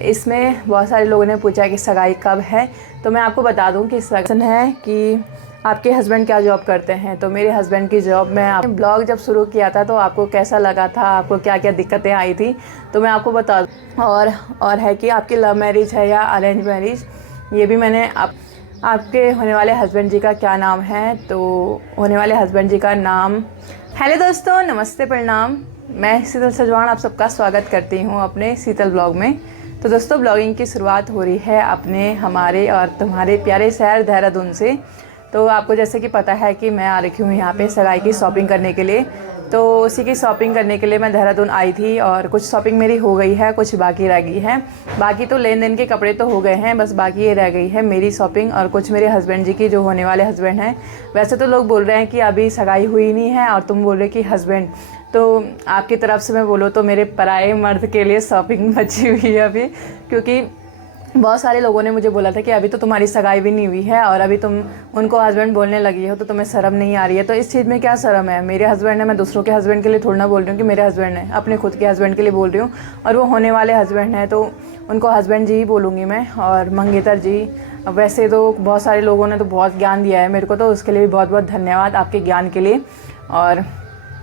इसमें बहुत सारे लोगों ने पूछा कि सगाई कब है। तो मैं आपको बता दूं कि सगाई है कि आपके हस्बैंड क्या जॉब करते हैं। तो मेरे हस्बैंड की जॉब में आप ब्लॉग जब शुरू किया था तो आपको कैसा लगा था, आपको क्या क्या दिक्कतें आई थी, तो मैं आपको बता दूँ। और है कि आपकी लव मैरिज है या अरेंज मैरिज, ये भी मैंने आपके होने वाले हस्बैंड जी का क्या नाम है। तो होने वाले हस्बैंड जी का नाम, हेलो दोस्तों, नमस्ते, प्रणाम। मैं शीतल सजवाण आप सबका स्वागत करती हूँ अपने शीतल ब्लॉग में। तो दोस्तों, ब्लॉगिंग की शुरुआत हो रही है अपने, हमारे और तुम्हारे प्यारे शहर देहरादून से। तो आपको जैसे कि पता है कि मैं आ रखी हूँ यहाँ पे सगाई की शॉपिंग करने के लिए। तो उसी की शॉपिंग करने के लिए मैं देहरादून आई थी और कुछ शॉपिंग मेरी हो गई है, कुछ बाकी रह गई है। बाकी तो लेन देन के कपड़े तो हो गए हैं, बस बाकी ये रह गई है मेरी शॉपिंग और कुछ मेरे हस्बैंड जी की, जो होने वाले हस्बैंड हैं। वैसे तो लोग बोल रहे हैं कि अभी सगाई हुई नहीं है और तुम बोल रहे कि हस्बैंड, तो आपकी तरफ से मैं बोलूँ तो मेरे पराए मर्द के लिए शॉपिंग बची हुई है अभी, क्योंकि बहुत सारे लोगों ने मुझे बोला था कि अभी तो तुम्हारी सगाई भी नहीं हुई है और अभी तुम उनको हस्बैंड बोलने लगी हो, तो तुम्हें शर्म नहीं आ रही है। तो इस चीज़ में क्या शर्म है, मेरे हस्बैंड है, मैं दूसरों के हस्बैंड के लिए थोड़ा ना बोल रही हूँ कि मेरे हस्बैंड है, अपने खुद के हस्बैंड के लिए बोल रही हूँ। और वो होने वाले हस्बैंड हैं तो उनको हस्बैंड जी ही बोलूँगी मैं, और मंगेतर जी। वैसे तो बहुत सारे लोगों ने तो बहुत ज्ञान दिया है मेरे को, तो उसके लिए भी बहुत बहुत धन्यवाद आपके ज्ञान के लिए। और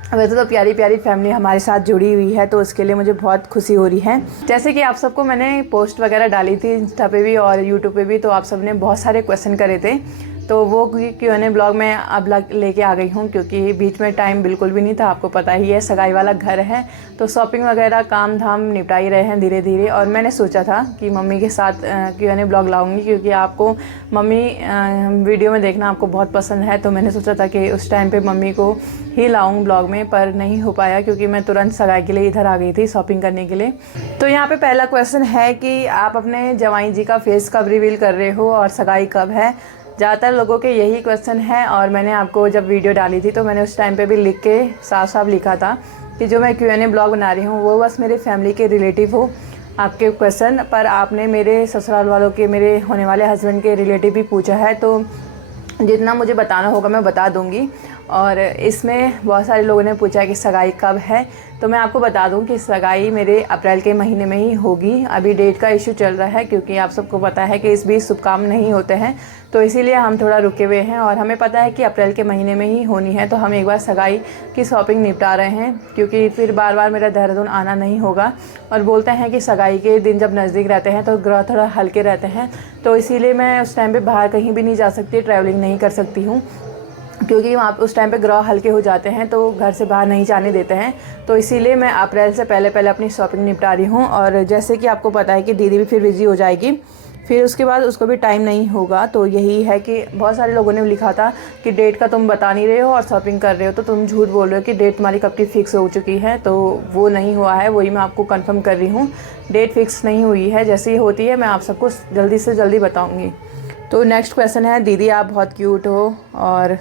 वैसे तो प्यारी प्यारी फैमिली हमारे साथ जुड़ी हुई है, तो उसके लिए मुझे बहुत खुशी हो रही है। जैसे कि आप सबको मैंने पोस्ट वगैरह डाली थी इंस्टा पे भी और यूट्यूब पे भी, तो आप सब ने बहुत सारे क्वेश्चन करे थे। तो वो Q&A ब्लॉग में अब लेके आ गई हूँ, क्योंकि बीच में टाइम बिल्कुल भी नहीं था। आपको पता ही है सगाई वाला घर है, तो शॉपिंग वगैरह काम धाम निपटा ही रहे हैं धीरे धीरे। और मैंने सोचा था कि मम्मी के साथ Q&A ब्लॉग लाऊंगी, क्योंकि आपको मम्मी वीडियो में देखना आपको बहुत पसंद है। तो मैंने सोचा था कि उस टाइम पे मम्मी को ही लाऊं ब्लॉग में, पर नहीं हो पाया क्योंकि मैं तुरंत सगाई के लिए इधर आ गई थी शॉपिंग करने के लिए। तो यहाँ पे पहला क्वेश्चन है कि आप अपने जवाई जी का फेस कब रिवील कर रहे हो और सगाई कब है। ज़्यादातर लोगों के यही क्वेश्चन है, और मैंने आपको जब वीडियो डाली थी तो मैंने उस टाइम पे भी लिख के साफ साफ लिखा था कि जो मैं Q&A ब्लॉग बना रही हूँ वो बस मेरे फैमिली के रिलेटिव हो आपके क्वेश्चन। पर आपने मेरे ससुराल वालों के, मेरे होने वाले हस्बैंड के रिलेटिव भी पूछा है, तो जितना मुझे बताना होगा मैं बता दूंगी। और इसमें बहुत सारे लोगों ने पूछा कि सगाई कब है। तो मैं आपको बता दूं कि सगाई मेरे अप्रैल के महीने में ही होगी। अभी डेट का इशू चल रहा है, क्योंकि आप सबको पता है कि इस बीच शुभ काम नहीं होते हैं, तो इसीलिए हम थोड़ा रुके हुए हैं। और हमें पता है कि अप्रैल के महीने में ही होनी है, तो हम एक बार सगाई की शॉपिंग निपटा रहे हैं, क्योंकि फिर बार बार मेरा देहरादून आना नहीं होगा। और बोलते हैं कि सगाई के दिन जब नज़दीक रहते हैं तो ग्रह थोड़ा हल्के रहते हैं, तो इसीलिए मैं उस टाइम पर बाहर कहीं भी नहीं जा सकती, ट्रैवलिंग नहीं कर सकती हूँ, क्योंकि वहाँ उस टाइम पे ग्रह हल्के हो जाते हैं तो घर से बाहर नहीं जाने देते हैं। तो इसीलिए मैं अप्रैल से पहले पहले अपनी शॉपिंग निपटा रही हूँ। और जैसे कि आपको पता है कि दीदी भी फिर बिजी हो जाएगी, फिर उसके बाद उसको भी टाइम नहीं होगा। तो यही है कि बहुत सारे लोगों ने लिखा था कि डेट का तुम बता नहीं रहे हो और शॉपिंग कर रहे हो, तो तुम झूठ बोल रहे हो कि डेट तुम्हारी कब की फ़िक्स हो चुकी है। तो वो नहीं हुआ है, वही मैं आपको कन्फर्म कर रही हूँ, डेट फिक्स नहीं हुई है। जैसे ही होती है मैं आप सबको जल्दी से जल्दी बताऊँगी। तो नेक्स्ट क्वेश्चन है, दीदी आप बहुत क्यूट हो और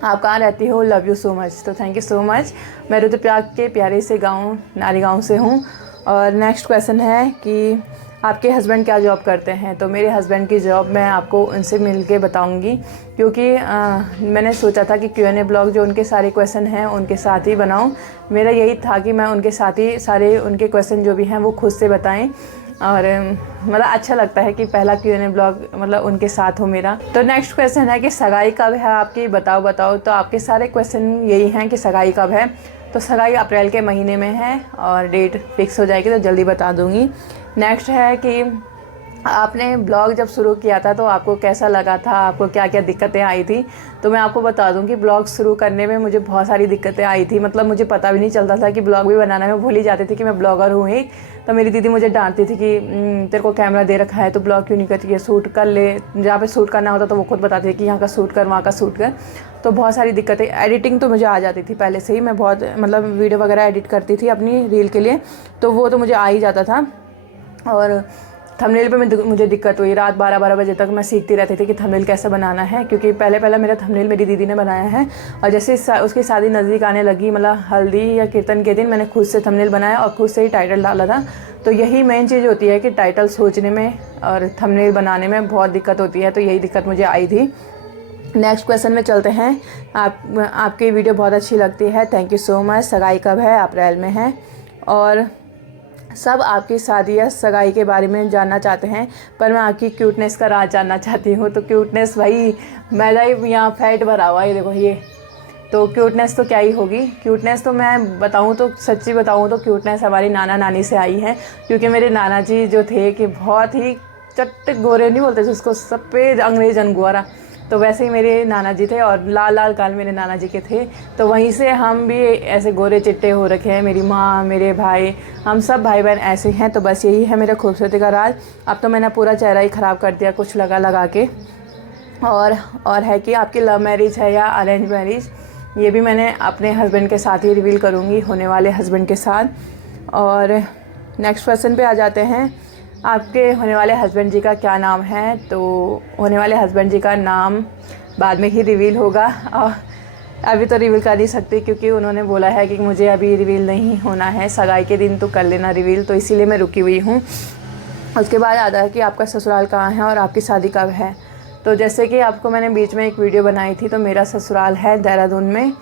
आप कहाँ रहती हो, लव यू सो मच। तो थैंक यू सो मच। मैं रुद्रप्रयाग के प्यारे से गांव नारी गांव से हूँ। और नेक्स्ट क्वेश्चन है कि आपके हस्बैंड क्या जॉब करते हैं। तो मेरे हस्बैंड की जॉब मैं आपको उनसे मिल के बताऊँगी, क्योंकि मैंने सोचा था कि Q&A ब्लॉग जो उनके सारे क्वेश्चन हैं उनके साथ ही बनाऊँ। मेरा यही था कि मैं उनके साथ ही सारे उनके क्वेश्चन जो भी हैं वो खुद से बताएँ, और मतलब अच्छा लगता है कि पहला Q&A ब्लॉग मतलब उनके साथ हो मेरा। तो नेक्स्ट क्वेश्चन है कि सगाई कब है आपकी, बताओ। तो आपके सारे क्वेश्चन यही हैं कि सगाई कब है। तो सगाई अप्रैल के महीने में है और डेट फिक्स हो जाएगी तो जल्दी बता दूंगी। नेक्स्ट है कि आपने ब्लॉग जब शुरू किया था तो आपको कैसा लगा था, आपको क्या क्या दिक्कतें आई थी। तो मैं आपको बता दूं कि ब्लॉग शुरू करने में मुझे बहुत सारी दिक्कतें आई थी। मतलब मुझे पता भी नहीं चलता था कि ब्लॉग भी बनाना है, मैं भूल ही जाती थी कि मैं ब्लॉगर हूँ एक। तो मेरी दीदी मुझे डांटती थी कि तेरे को कैमरा दे रखा है तो ब्लॉग क्यों नहीं करती है, शूट कर ले। जहाँ पे शूट करना होता तो वो खुद बताती थी कि यहाँ का शूट कर, वहाँ का शूट कर। तो बहुत सारी दिक्कतें, एडिटिंग तो मुझे आ जाती थी पहले से ही, मैं बहुत मतलब वीडियो वगैरह एडिट करती थी अपनी रील के लिए, तो वो तो मुझे आ ही जाता था। और थंबनेल पे मुझे दिक्कत हुई, रात 12-12 बजे तक मैं सीखती रहती थी कि थंबनेल कैसे बनाना है, क्योंकि पहले मेरा थंबनेल मेरी दीदी ने बनाया है। और जैसे उसकी शादी नज़दीक आने लगी, मतलब हल्दी या कीर्तन के दिन, मैंने खुद से थंबनेल बनाया और खुद से ही टाइटल डाला था। तो यही मेन चीज़ होती है कि टाइटल सोचने में और थंबनेल बनाने में बहुत दिक्कत होती है, तो यही दिक्कत मुझे आई थी। नेक्स्ट क्वेश्चन में चलते हैं। आपकी वीडियो बहुत अच्छी लगती है, थैंक यू सो मच। सगाई कब है, अप्रैल में है। और सब आपकी शादी या सगाई के बारे में जानना चाहते हैं, पर मैं आपकी क्यूटनेस का राज जानना चाहती हूँ। तो क्यूटनेस भाई मैदा ही यहाँ फैट भरा हुआ है, देखो ये। तो क्यूटनेस तो क्या ही होगी। क्यूटनेस तो मैं बताऊँ तो सच्ची बताऊँ तो क्यूटनेस हमारी नाना नानी से आई है, क्योंकि मेरे नाना जी जो थे कि बहुत ही चट्ट गोरे नहीं बोलते जिसको, सफ़ेद अंग्रेज अंगूरा, तो वैसे ही मेरे नाना जी थे और लाल लाल गाल मेरे नाना जी के थे। तो वहीं से हम भी ऐसे गोरे चिट्टे हो रखे हैं, मेरी माँ, मेरे भाई, हम सब भाई बहन ऐसे हैं। तो बस यही है मेरा खूबसूरती का राज। अब तो मैंने पूरा चेहरा ही ख़राब कर दिया कुछ लगा के। और है कि आपकी लव मैरिज है या अरेंज मैरिज, ये भी मैंने अपने हस्बैंड के साथ ही रिवील करूँगी, होने वाले हस्बैंड के साथ। और नेक्स्ट क्वेश्चन पे आ जाते हैं, आपके होने वाले हस्बैंड जी का क्या नाम है। तो होने वाले हस्बैंड जी का नाम बाद में ही रिवील होगा, और अभी तो रिवील कर नहीं सकती क्योंकि उन्होंने बोला है कि मुझे अभी रिवील नहीं होना है, सगाई के दिन तो कर लेना रिवील, तो इसीलिए मैं रुकी हुई हूँ। उसके बाद आता है कि आपका ससुराल कहाँ है और आपकी शादी कब है। तो जैसे कि आपको मैंने बीच में एक वीडियो बनाई थी, तो मेरा ससुराल है देहरादून में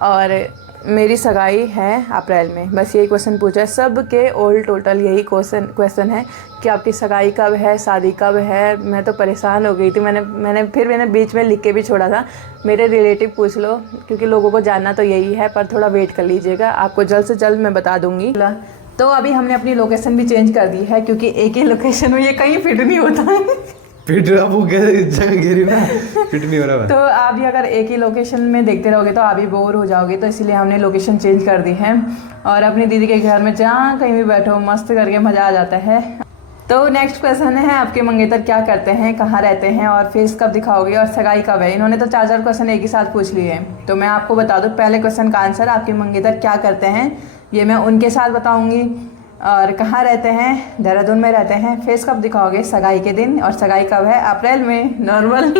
और मेरी सगाई है अप्रैल में। बस यही क्वेश्चन पूछा है सब के, ऑल टोटल यही क्वेश्चन है कि आपकी सगाई कब है, शादी कब है। मैं तो परेशान हो गई थी, मैंने बीच में लिख के भी छोड़ा था, मेरे रिलेटिव पूछ लो, क्योंकि लोगों को जानना तो यही है, पर थोड़ा वेट कर लीजिएगा, आपको जल्द से जल्द मैं बता दूँगी। तो अभी हमने अपनी लोकेशन भी चेंज कर दी है, क्योंकि एक ही लोकेशन में ये कहीं फिट नहीं होता फिट आप जगह घेरी ना, फिट नहीं हो रहा। तो आप भी अगर एक ही लोकेशन में देखते रहोगे तो आप भी बोर हो जाओगे, तो इसलिए हमने लोकेशन चेंज कर दी है। और अपनी दीदी के घर में जहाँ कहीं भी बैठो मस्त करके मज़ा आ जाता है। तो नेक्स्ट क्वेश्चन है, आपके मंगेतर क्या करते हैं, कहाँ रहते हैं और फेस कब दिखाओगे और सगाई कब है। इन्होंने तो 4 क्वेश्चन एक ही साथ पूछ लिए हैं। तो मैं आपको बता दूँ, पहले क्वेश्चन का आंसर आपके मंगेतर क्या करते हैं ये मैं उनके साथ बताऊँगी, और कहाँ रहते हैं, देहरादून में रहते हैं। फेस कब दिखाओगे, सगाई के दिन, और सगाई कब है, अप्रैल में, नॉर्मल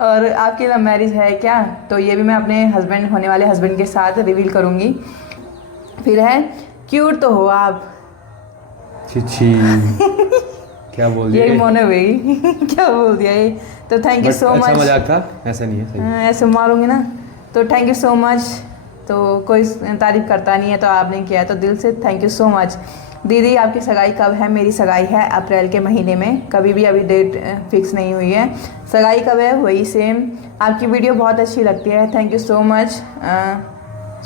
और आपकी लव मैरिज है क्या, तो ये भी मैं अपने हस्बैंड, होने वाले हस्बैंड के साथ रिवील करूँगी। फिर है क्यूट तो हो आप, छी क्या बोल दिया ये मोने भाई क्या बोल दिया ये। तो थैंक यू सो मच। अच्छा मजाक था, ऐसा नहीं है, सही ऐसे मारूंगी ना। तो थैंक यू सो मच। तो कोई तारीफ़ करता नहीं है, तो आपने किया है तो दिल से थैंक यू सो मच। दीदी आपकी सगाई कब है, मेरी सगाई है अप्रैल के महीने में, कभी भी अभी डेट फिक्स नहीं हुई है। सगाई कब है वही सेम। आपकी वीडियो बहुत अच्छी लगती है, thank you so much.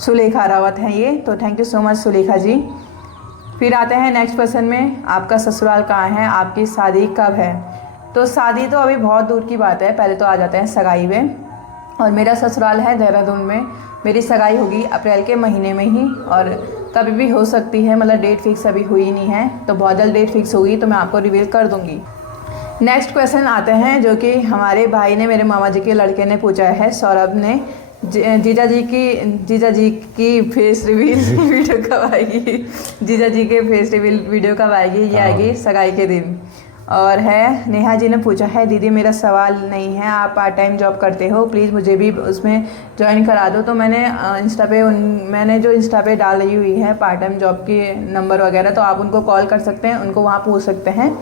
Sulekha Rawat हैं ये, तो thank you so much Sulekha ji. फिर आते हैं नेक्स्ट क्वेश्चन में, आपका ससुराल कहाँ है, आपकी शादी कब है। तो शादी तो अभी बहुत दूर की बात है, पहले तो आ जाते हैं सगाई में। और मेरा ससुराल है देहरादून में, मेरी सगाई होगी अप्रैल के महीने में ही, और कभी भी हो सकती है, मतलब डेट फिक्स अभी हुई नहीं है, तो बहुत जल्द डेट फिक्स होगी तो मैं आपको रिवील कर दूंगी। नेक्स्ट क्वेश्चन आते हैं, जो कि हमारे भाई ने, मेरे मामा जी के लड़के ने पूछा है, सौरभ ने। जीजा जी की फेस रिवील वीडियो कब आएगी, जीजा जी के फेस रिवील वीडियो कब आएगी, ये आएगी सगाई के दिन। और है नेहा जी ने पूछा है, दीदी मेरा सवाल नहीं है, आप पार्ट टाइम जॉब करते हो, प्लीज़ मुझे भी उसमें ज्वाइन करा दो। तो मैंने मैंने जो इंस्टा पे डाल रही हुई है पार्ट टाइम जॉब के नंबर वगैरह, तो आप उनको कॉल कर सकते हैं, उनको वहाँ पूछ सकते हैं।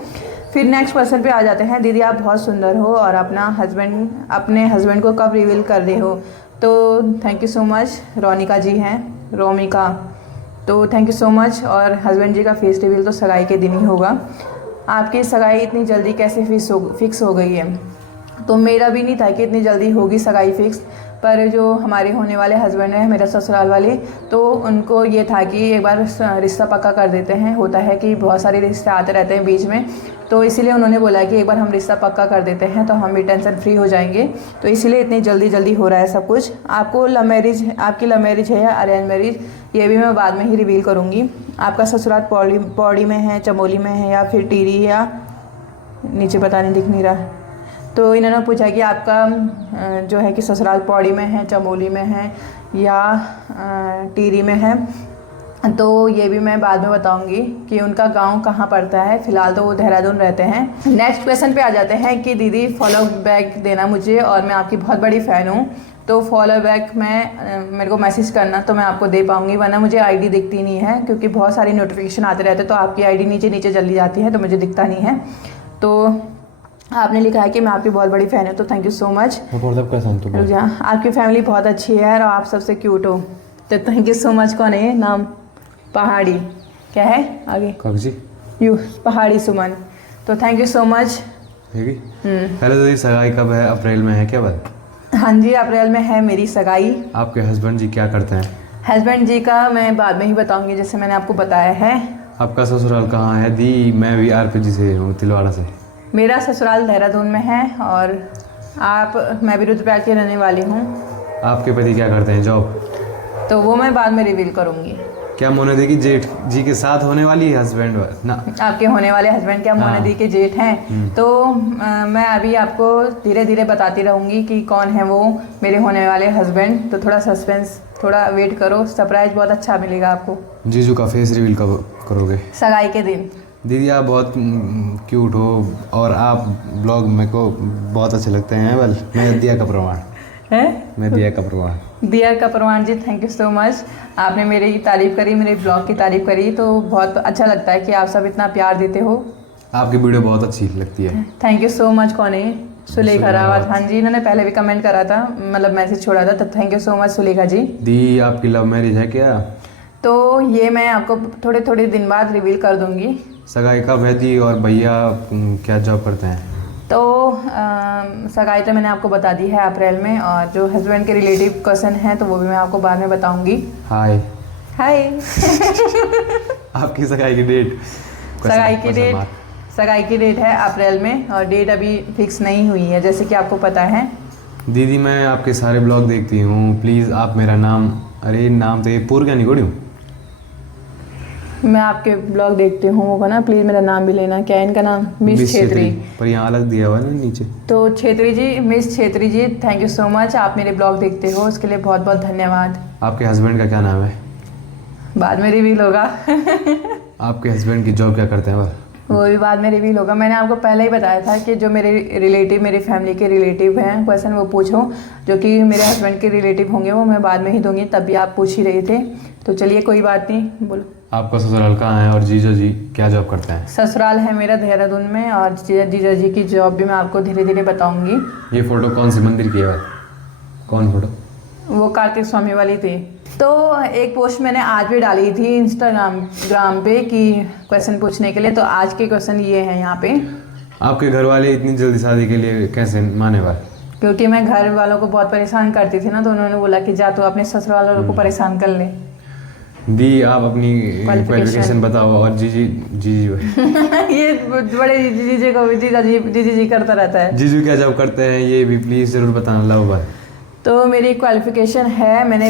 फिर नेक्स्ट क्वेश्चन पे आ जाते हैं, दीदी आप बहुत सुंदर हो और अपने हस्बैंड को कब रिवील कर रहे हो। तो thank you so much, Ronika ji हैं, रोमिका, तो थैंक यू सो मच। और हस्बैंड जी का फेस रिवील तो सगाई के दिन ही होगा। आपकी सगाई इतनी जल्दी कैसे फिक्स हो गई है। तो मेरा भी नहीं था कि इतनी जल्दी होगी सगाई फिक्स, पर जो हमारे होने वाले हस्बैंड हैं, मेरा ससुराल वाले, तो उनको ये था कि एक बार रिश्ता पक्का कर देते हैं। होता है कि बहुत सारे रिश्ते आते रहते हैं बीच में, तो इसीलिए उन्होंने बोला कि एक बार हम रिश्ता पक्का कर देते हैं तो हम भी टेंशन फ्री हो जाएंगे, तो इसीलिए इतनी जल्दी हो रहा है सब कुछ। आपकी लव मैरिज है या अरेंज मैरिज, ये भी मैं बाद में ही रिवील करूँगी। आपका ससुराल पौड़ी में है, चमोली में है या फिर टिहरी, या नीचे पता नहीं दिख नहीं रहा। तो इन्होंने पूछा कि आपका जो है कि ससुराल पौड़ी में है, चमोली में है या टिहरी में है, तो ये भी मैं बाद में बताऊंगी कि उनका गांव कहाँ पड़ता है। फ़िलहाल तो वो देहरादून रहते हैं। नेक्स्ट क्वेश्चन पे आ जाते हैं कि दीदी फॉलो बैक देना मुझे, और मैं आपकी बहुत बड़ी फ़ैन हूँ, तो फॉलो बैक मेरे को मैसेज करना तो मैं आपको दे पाऊँगी, वरना मुझे आईडी दिखती नहीं है, क्योंकि बहुत सारी नोटिफिकेशन आते रहते हैं, तो आपकी आईडी नीचे जल्दी जाती है तो मुझे दिखता नहीं है। तो आपने लिखा है कि मैं आपकी बहुत बड़ी फ़ैन हूँ, तो थैंक यू सो मच। आपकी फैमिली बहुत अच्छी है और आप सबसे क्यूट हो, तो थैंक यू सो मच। कौन है नाम, पहाड़ी, क्या है आगे? कब्जी यू पहाड़ी सुमन। तो थैंक यू सो मच। हेगी। हेलो दीदी, सगाई कब है? अप्रैल में है क्या बात? हाँ जी, अप्रैल में है मेरी सगाई। आपके हस्बैंड जी क्या करते हैं? हस्बैंड जी का मैं बाद में ही बताऊंगी, जैसे मैंने आपको बताया है। आपका ससुराल कहाँ है? दी मैं भी आरपीजी से हूँ, तिलवाड़ा से। मेरा ससुराल देहरादून में है और मैं भी रुद्रप्रयाग की रहने वाली हूँ। आपके पति क्या करते हैं जॉब? तो वो मैं बाद में रिवील करूँगी। क्या मोने दी की जेठ जी के साथ होने वाली है हस्बैंड ना? आपके होने वाले हस्बैंड क्या मोने दी के जेठ हैं? तो मैं अभी आपको धीरे धीरे बताती रहूँगी कि कौन है वो मेरे होने वाले हस्बैंड। तो थोड़ा सस्पेंस, थोड़ा वेट करो, सरप्राइज बहुत अच्छा मिलेगा आपको। जीजू का फेस रिवील कब करोगे? सगाई के दिन। दीदी आप बहुत क्यूट हो और आप ब्लॉग मेरे को बहुत अच्छे लगते हैं। बल मैं दिया का प्रमाण है, मैं दिया का प्रमाण। दिया का प्रमाण जी, थैंक यू सो मच। आपने मेरी तारीफ़ करी, मेरे ब्लॉग की तारीफ़ करी, तो बहुत अच्छा लगता है कि आप सब इतना प्यार देते हो। आपकी वीडियो बहुत अच्छी लगती है। Thank you so much. कौन है? सुलेखा रावत। हाँ जी, इन्होंने पहले भी कमेंट करा था, मतलब मैसेज छोड़ा था, तो thank you so much Sulekha ji. दी आपकी लव मैरिज है क्या? तो ये मैं आपको थोड़े थोड़े दिन बाद रिवील कर दूंगी। सगाई कब है दी? और भैया क्या जॉब करते हैं? तो सगाई तो मैंने आपको बता दी है अप्रैल में, और जो हस्बैंड के रिलेटिव क्वेश्चन है तो वो भी मैं आपको बाद में बताऊंगी। हाय हाय। आपकी सगाई की डेट? सगाई की डेट है अप्रैल में, और डेट अभी फिक्स नहीं हुई है, जैसे कि आपको पता है। दीदी मैं आपके सारे ब्लॉग देखती हूँ, प्लीज़ आप मेरा नाम, अरे नाम तो ये पूर क्या निकोड़ी हूँ। मैं आपके ब्लॉग देखती हूँ, वो ना प्लीज़ मेरा नाम भी लेना। क्या है इनका नाम? मिस छेत्री। पर यहाँ अलग दिया हुआ है ना नीचे। तो Chhetri ji, miss Chhetri ji, thank you so much. आप मेरे ब्लॉग देखते हो, उसके लिए बहुत बहुत धन्यवाद। आपके हस्बैंड का क्या नाम है? बाद में रिवील होगा। आपके हस्बैंड की जॉब क्या करते हैं वो भी बाद में रिवील होगा। मैंने आपको पहले ही बताया था कि जो मेरे रिलेटिव, मेरी फैमिली के रिलेटिव हैं, क्वेश्चन वो पूछो, जो कि मेरे हस्बैंड के रिलेटिव होंगे, वो मैं बाद में ही दूंगी, तब भी आप पूछ ही रहे थे। तो चलिए कोई बात नहीं, बोलो। आपका ससुराल कहाँ है और जीजा जी क्या जॉब करते हैं? ससुराल है मेरा देहरादून में, और जीजा जी की जॉब भी मैं आपको धीरे धीरे बताऊंगी। ये फ़ोटो कौन सी मंदिर की है? कौन फोटो? वो कार्तिक स्वामी वाली थी। तो एक पोस्ट मैंने आज भी डाली थी इंस्टाग्राम पे कि क्वेश्चन पूछने के लिए, तो आज के क्वेश्चन ये हैं यहाँ पे। आपके घर वाले इतनी जल्दी शादी के लिए कैसे माने वाले? क्योंकि मैं घर वालों को बहुत परेशान करती थी ना, तो उन्होंने बोला कि जा तो अपने ससुराल वालों को परेशान कर ले। दी आप अपनी क्वालिफिकेशन बताओ। और जीजी ये बड़े जीजी को जीजी करता रहता है। जीजू क्या जॉब करते हैं ये भी प्लीज़ ज़रूर बताना। Love bye. तो मेरी क्वालिफिकेशन है, मैंने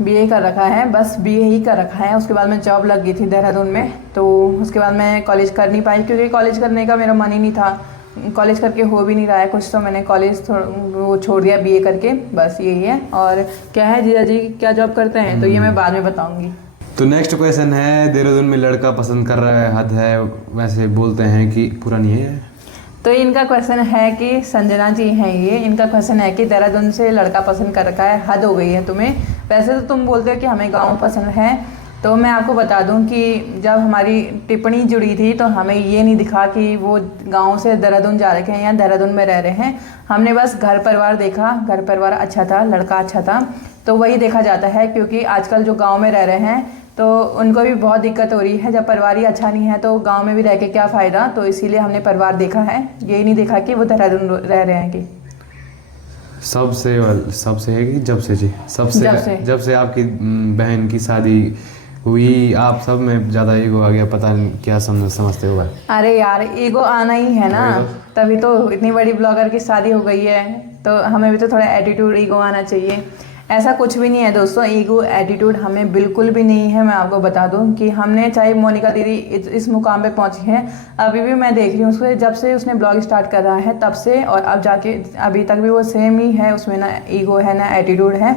बीए कर रखा है, बस बीए ही कर रखा है। उसके बाद मैं जॉब लग गई थी देहरादून में, तो उसके बाद मैं कॉलेज कर नहीं पाई, क्योंकि कॉलेज करने का मेरा मन ही नहीं था। कॉलेज करके हो भी नहीं रहा है कुछ, तो मैंने कॉलेज वो छोड़ दिया बीए करके, बस यही है। और क्या है, जीजा जी क्या जॉब करते हैं, तो ये मैं बाद में बताऊंगी। तो नेक्स्ट क्वेश्चन है, देहरादून में लड़का पसंद कर रहा है, हद है, वैसे बोलते हैं कि पूरा नहीं है। तो इनका क्वेश्चन है कि संजना जी हैं ये, इनका क्वेश्चन है कि देहरादून से लड़का पसंद कर रखा है, हद हो गई है तुम्हें। वैसे तो तुम बोलते हो कि हमें गाँव पसंद है। तो मैं आपको बता दूं कि जब हमारी टिप्पणी जुड़ी थी तो हमें ये नहीं दिखा कि वो गांव से देहरादून जा रखे हैं या देहरादून में रह रहे हैं। हमने बस घर परिवार देखा, घर परिवार अच्छा था, लड़का अच्छा था, तो वही देखा जाता है। क्योंकि आजकल जो गांव में रह रहे हैं तो उनको भी बहुत दिक्कत हो रही है, जब परिवार ही अच्छा नहीं है तो गाँव में भी रह के क्या फ़ायदा। तो इसीलिए हमने परिवार देखा है, यही नहीं देखा कि वो देहरादून रह रहे हैं कि सबसे है कि जब से जब से आपकी बहन की शादी हुई, आप सब में ज़्यादा ईगो आ गया, पता नहीं क्या समझते हो भाई। अरे यार, ईगो आना ही है ना, तभी तो इतनी बड़ी ब्लॉगर की शादी हो गई है, तो हमें भी तो थोड़ा एटीट्यूड, ईगो आना चाहिए। ऐसा कुछ भी नहीं है दोस्तों, ईगो एटीट्यूड हमें बिल्कुल भी नहीं है। मैं आपको बता दूं कि हमने, चाहे मोनिका दीदी इस मुकाम पे पहुंची है, अभी भी मैं देख रही हूँ उसको, जब से उसने ब्लॉग स्टार्ट कर रहा है तब से, और अब जाके अभी तक भी वो सेम ही है, उसमें ना ईगो है ना एटीट्यूड है।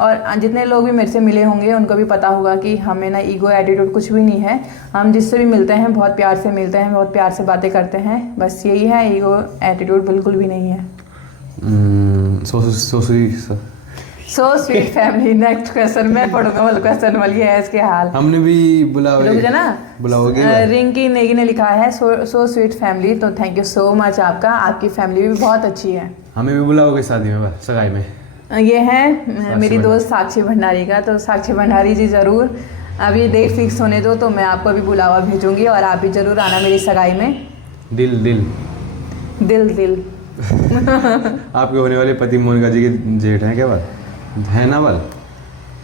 और जितने लोग भी मेरे से मिले होंगे उनको भी पता होगा कि हमें ना ईगो एटीट्यूड कुछ भी नहीं है। हम जिससे भी मिलते हैं बहुत प्यार से मिलते हैं, बहुत प्यार से बातें करते हैं, बस यही है। ईगो एटीट्यूड बिल्कुल भी नहीं है। So sweet family. Next question मैं पढ़ूंगा, मतलब क्वेश्चन वाली है इसके हाल। हमने भी बुलाओगे ना, बुलाओगे। रिंकी नेगी ने लिखा है सो स्वीट फैमिली, तो थैंक यू सो मच आपका, आपकी फैमिली भी बहुत अच्छी है। हमें भी बुलाओगे शादी में, सगाई में? ये है मेरी दोस्त साक्षी भंडारी का, तो साक्षी भंडारी जी ज़रूर अभी डेट फिक्स होने दो तो मैं आपको अभी बुलावा भेजूंगी और आप भी ज़रूर आना मेरी सगाई में। दिल दिल दिल दिल आपके होने वाले पति मोनिका जी के जेठ हैं क्या बात है ना बाल?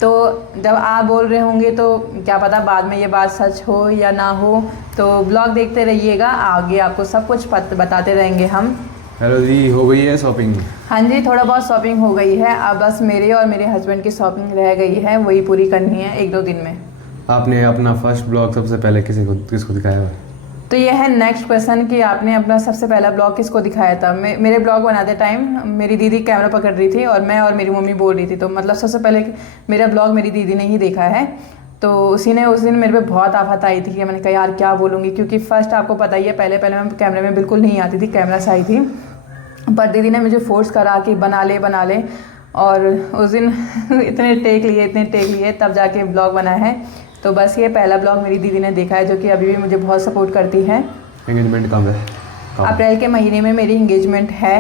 तो जब आप बोल रहे होंगे तो क्या पता बाद में ये बात सच हो या ना हो, तो ब्लॉग देखते रहिएगा, आगे आपको सब कुछ बताते रहेंगे हम। हेलो जी, हो गई है शॉपिंग? हाँ जी, थोड़ा बहुत शॉपिंग हो गई है, अब बस मेरे और मेरे हस्बैंड की शॉपिंग रह गई है, वही पूरी करनी है 1-2 दिन में। आपने अपना फर्स्ट ब्लॉग सबसे पहले किसको दिखाया हुआ? तो ये है नेक्स्ट क्वेश्चन कि आपने अपना सबसे पहला ब्लॉग किसको दिखाया था। मेरे ब्लॉग बनाते टाइम मेरी दीदी कैमरा पकड़ रही थी और मैं और मेरी मम्मी बोल रही थी, तो मतलब सबसे पहले मेरा ब्लॉग मेरी दीदी ने ही देखा है। तो उसी ने उस दिन मेरे पे बहुत आफत आई थी कि मैंने कहा यार क्या बोलूँगी, क्योंकि फर्स्ट आपको पता ही है पहले मैं कैमरे में बिल्कुल नहीं आती थी, कैमरा से आई थी, पर दीदी ने मुझे फोर्स करा कि बना ले और उस दिन इतने टेक लिए तब जाके ब्लॉग बना है। तो बस ये पहला ब्लॉग मेरी दीदी ने देखा है, जो कि अभी भी मुझे बहुत सपोर्ट करती है। एंगेजमेंट कब है? अप्रैल के महीने में मेरी इंगेजमेंट है